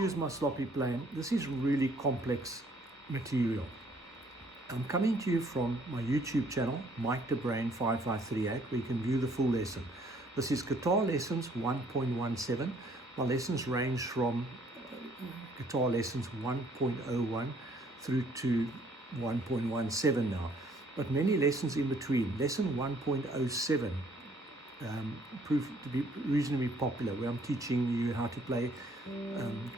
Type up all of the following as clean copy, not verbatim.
excuse my sloppy playing. This is really complex material. I'm coming to you from my YouTube channel, Mike the Brain 5538, where you can view the full lesson. This is guitar lessons 1.17. My lessons range from guitar lessons 1.01 through to 1.17 now, but many lessons in between. Lesson 1.07 proved to be reasonably popular, where I'm teaching you how to play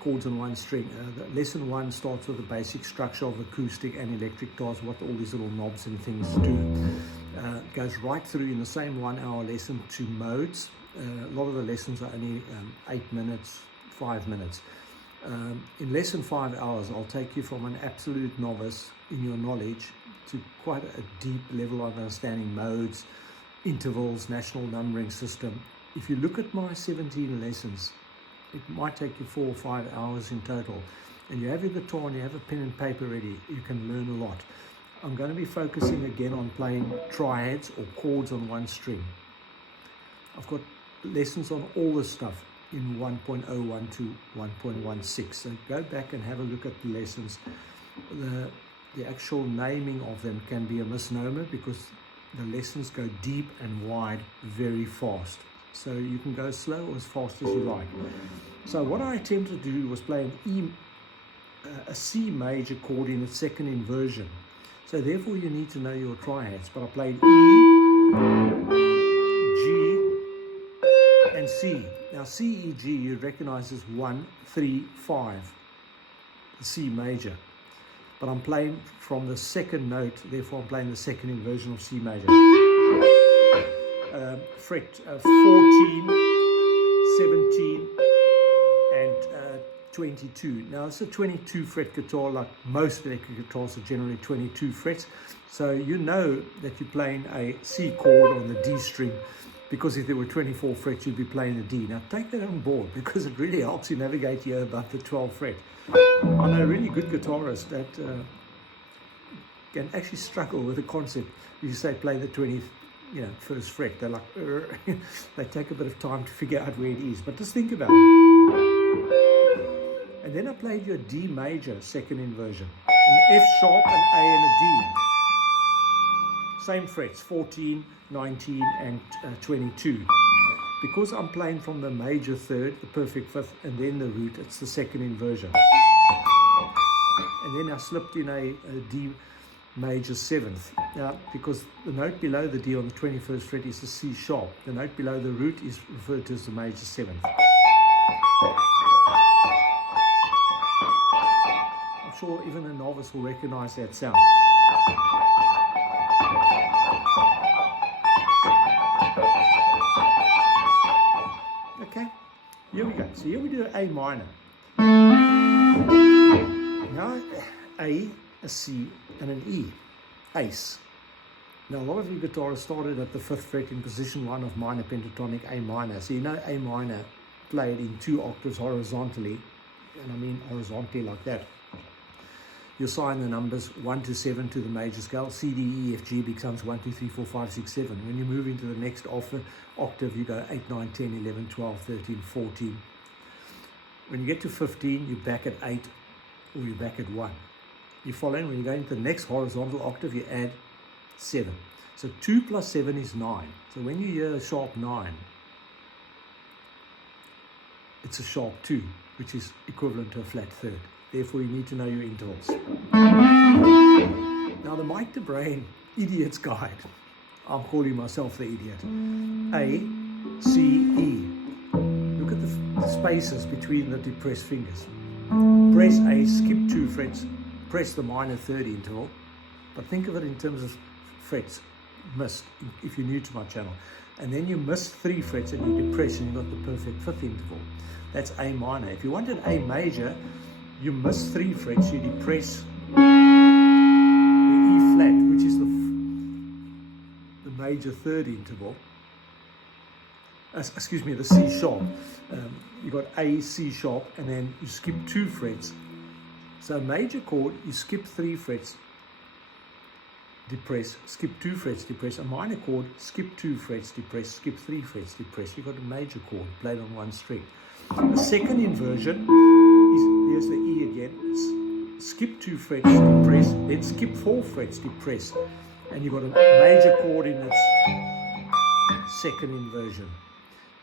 chords on one string. Lesson 1 starts with the basic structure of acoustic and electric guitars, what all these little knobs and things do. Goes right through in the same 1 hour lesson to modes. A lot of the lessons are only 8 minutes, 5 minutes. In less than 5 hours, I'll take you from an absolute novice in your knowledge to quite a deep level of understanding modes, intervals, national numbering system. If you look at my 17 lessons, it might take you 4 or 5 hours in total. And you have your guitar and you have a pen and paper ready, you can learn a lot. I'm going to be focusing again on playing triads or chords on one string. I've got lessons on all this stuff in 1.01 to 1.16. So go back and have a look at the lessons. The actual naming of them can be a misnomer because the lessons go deep and wide very fast. So you can go slow or as fast as you like. So what I attempted to do was play a C major chord in its second inversion. So therefore you need to know your triads. But I played E, G, and C. Now C, E, G you recognize as 1, 3, 5, the C major. But I'm playing from the second note, therefore I'm playing the second inversion of C major. Fret 14, 17, and 22. Now it's a 22 fret guitar, like most electric guitars are generally 22 frets. So you know that you're playing a C chord on the D string, because if there were 24 frets, you'd be playing the D. Now take that on board, because it really helps you navigate here above the 12th fret. I know really good guitarists that can actually struggle with the concept. If you say play the 21st fret, they're like, they take a bit of time to figure out where it is. But just think about it. And then I played your D major second inversion, an F sharp, an A, and a D. Same frets, 14, 19, and 22. Because I'm playing from the major third, the perfect fifth, and then the root, it's the second inversion. And then I slipped in a D major seventh. Now, because the note below the D on the 21st fret is the C sharp, the note below the root is referred to as the major seventh. I'm sure even a novice will recognize that sound. Okay, here we go. So here we do A minor. Now A, a C, and an E, ace. Now a lot of you guitarists started at the 5th fret in position 1 of minor pentatonic A minor. So you know A minor played in 2 octaves horizontally, and I mean horizontally like that. You assign the numbers 1 to 7 to the major scale. C, D, E, F, G becomes 1, 2, 3, 4, 5, 6, 7. When you move into the next octave, you go 8, 9, 10, 11, 12, 13, 14. When you get to 15, you're back at 8 or you're back at 1. You follow? When you go into the next horizontal octave, you add 7. So 2 plus 7 is 9. So when you hear a sharp 9, it's a sharp 2, which is equivalent to a flat third. Therefore, you need to know your intervals. Now, the Mike the Brain Idiot's Guide. I'm calling myself the idiot. A, C, E. Look at the spaces between the depressed fingers. Press A, skip 2 frets, press the minor third interval. But think of it in terms of frets missed, if you're new to my channel. And then you miss 3 frets and you depress and you've got the perfect 5th interval. That's A minor. If you wanted A major, you miss 3 frets, you depress the E flat, which is the major third interval. Excuse me, the C sharp. You got A, C sharp, and then you skip 2 frets. So a major chord, you skip 3 frets, depress, skip 2 frets, depress. A minor chord, skip 2 frets, depress, skip 3 frets, depress. You've got a major chord played on one string. The second inversion is there's the E again. Skip 2 frets, depress, then skip 4 frets, depress. And you've got a major chord in its second inversion.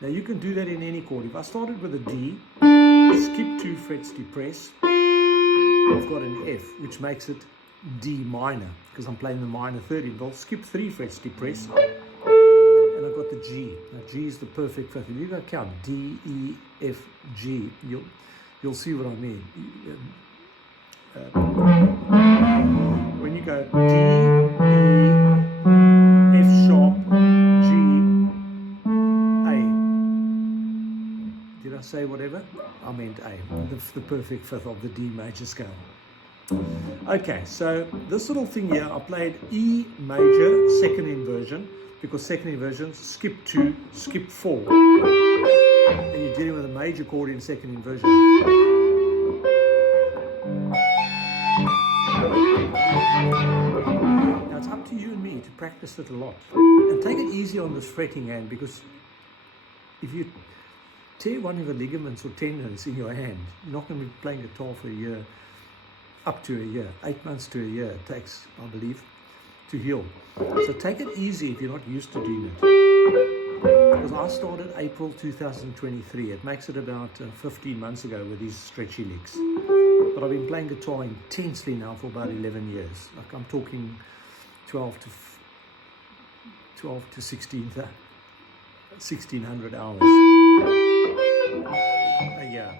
Now you can do that in any chord. If I started with a D, skip 2 frets, depress, I've got an F, which makes it D minor, because I'm playing the minor third involved. Skip 3 frets, depress, and I've got the G. Now G is the perfect fifth. If you go count D, E, F, G, you'll see what I mean. When you go D, E, F sharp, G, A. Did I say whatever? I meant A, the perfect fifth of the D major scale. Okay, so this little thing here, I played E major, second inversion, because second inversion, skip 2, skip 4. And you're dealing with a major chord in second inversion. Now it's up to you and me to practice it a lot. And take it easy on this fretting hand, because if you tear one of the ligaments or tendons in your hand, you're not going to be playing guitar for a year, up to a year. 8 months to a year it takes, I believe, to heal. So take it easy if you're not used to doing it. Because I started April 2023. It makes it about 15 months ago with these stretchy legs. But I've been playing guitar intensely now for about 11 years. Like I'm talking 12 to 1600 hours a year.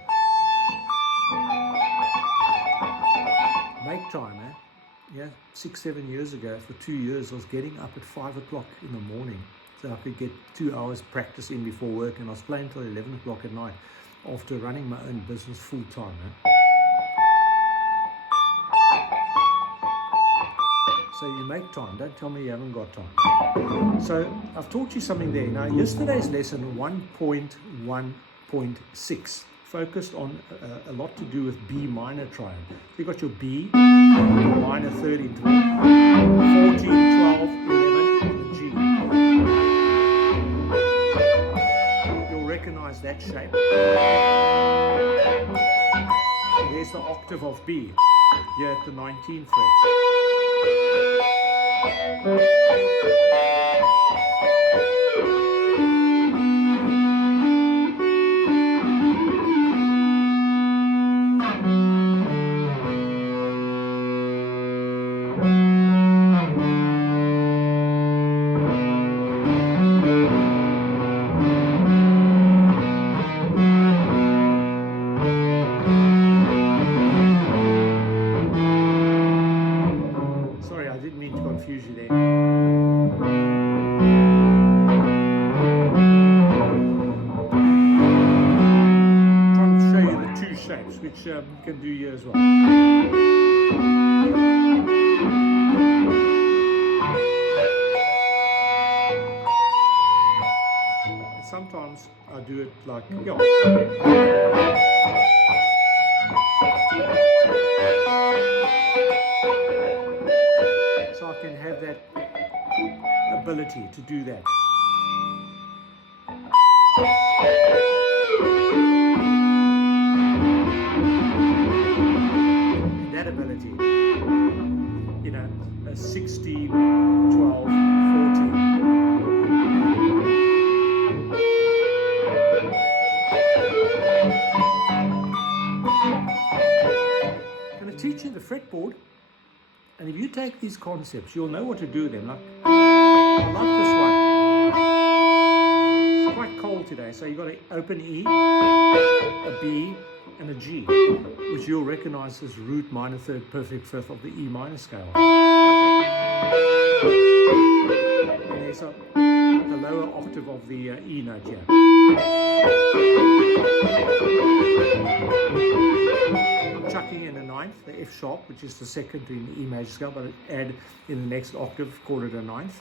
Make time, eh? Yeah, 6-7 years ago, for 2 years, I was getting up at 5 o'clock in the morning so I could get 2 hours practice in before work, and I was playing till 11 o'clock at night after running my own business full time. Eh? So you make time. Don't tell me you haven't got time. So I've taught you something there. Now, yesterday's lesson 1.1.6 focused on a lot to do with B minor triad. So you've got your B, minor 13, 12, 14, 12, 11, and the G. You'll recognize that shape. There's the octave of B, here at the 19th fret. Which you can do here as well. And sometimes I do it like, yeah. So I can have that ability to do that. Ability, you know, 16, 12, 14. I'm going to teach you the fretboard, and if you take these concepts, you'll know what to do with them. Like, I like this one. It's quite cold today, so you've got an open E, a B, and a G, which you'll recognize as root minor third perfect fifth of the E minor scale. And there's the lower octave of the E note here. I'm chucking in a ninth, the F sharp, which is the second in the E major scale, but I add in the next octave, call it a ninth.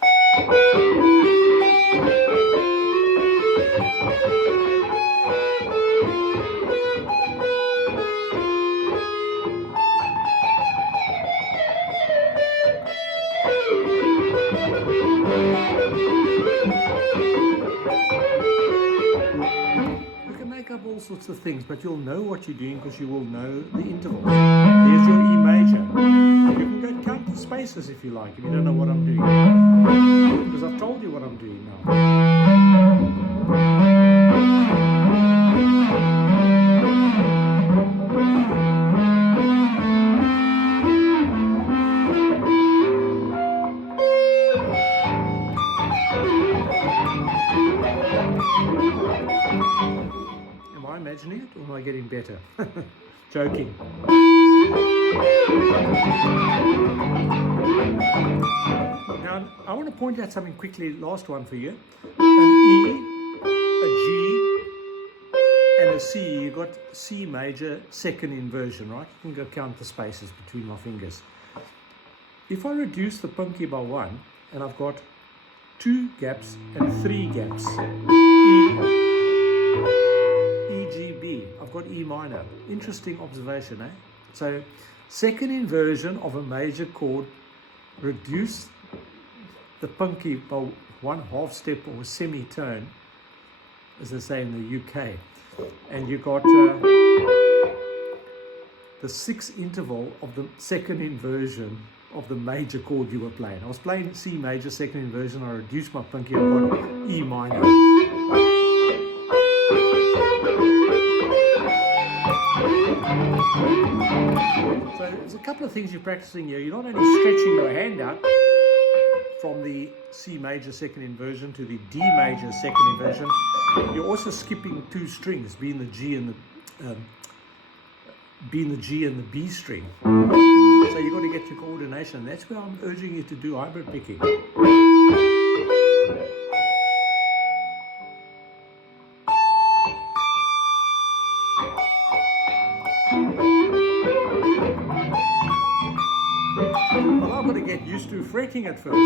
up all sorts of things, but you'll know what you're doing because you will know the intervals. Here's your E major. You can go count the spaces if you like, if you don't know what I'm doing. Because I've told you what I'm doing now. Am I imagining it or am I getting better? Joking. Now, I want to point out something quickly, last one for you. An E, a G, and a C. You've got C major, second inversion, right? You can go count the spaces between my fingers. If I reduce the pinky by 1, and I've got 2 gaps and 3 gaps, E, G, B. I've got E minor. Interesting observation, eh? So, second inversion of a major chord, reduce the pinky by 1/2 step or semitone, as they say in the UK. And you got the 6th interval of the second inversion of the major chord you were playing. I was playing C major, second inversion. I reduced my pinky, I got E minor. So there's a couple of things you're practicing here. You're not only stretching your hand out from the C major second inversion to the D major second inversion, you're also skipping 2 strings, being the G and the B string. So you've got to get your coordination. That's where I'm urging you to do hybrid picking. Well, I've got to get used to fretting at first.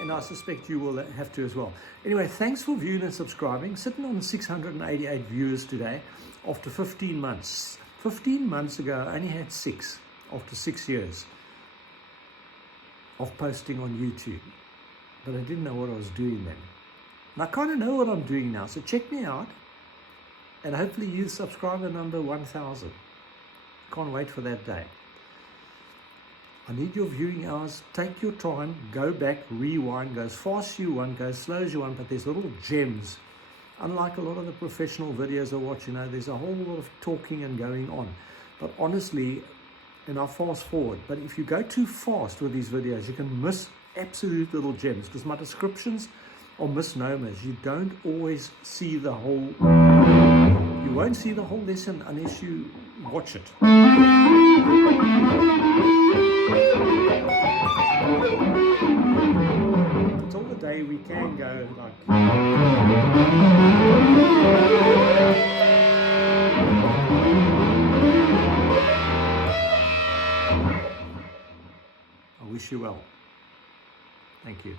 And I suspect you will have to as well. Anyway, thanks for viewing and subscribing. Sitting on 688 viewers today after 15 months. 15 months ago, I only had 6 after 6 years of posting on YouTube. But I didn't know what I was doing then. And I kind of know what I'm doing now. So check me out. And hopefully you subscriber number 1,000. Can't wait for that day. I need your viewing hours. Take your time, go back, rewind, go as fast as you want, go as slow as you want, but there's little gems. Unlike a lot of the professional videos I watch, you know, there's a whole lot of talking and going on. But honestly, and I'll fast forward, but if you go too fast with these videos, you can miss absolute little gems, because my descriptions are misnomers. You don't always see the whole, you won't see the whole lesson unless you watch it. Until the day we can go like, I wish you well. Thank you.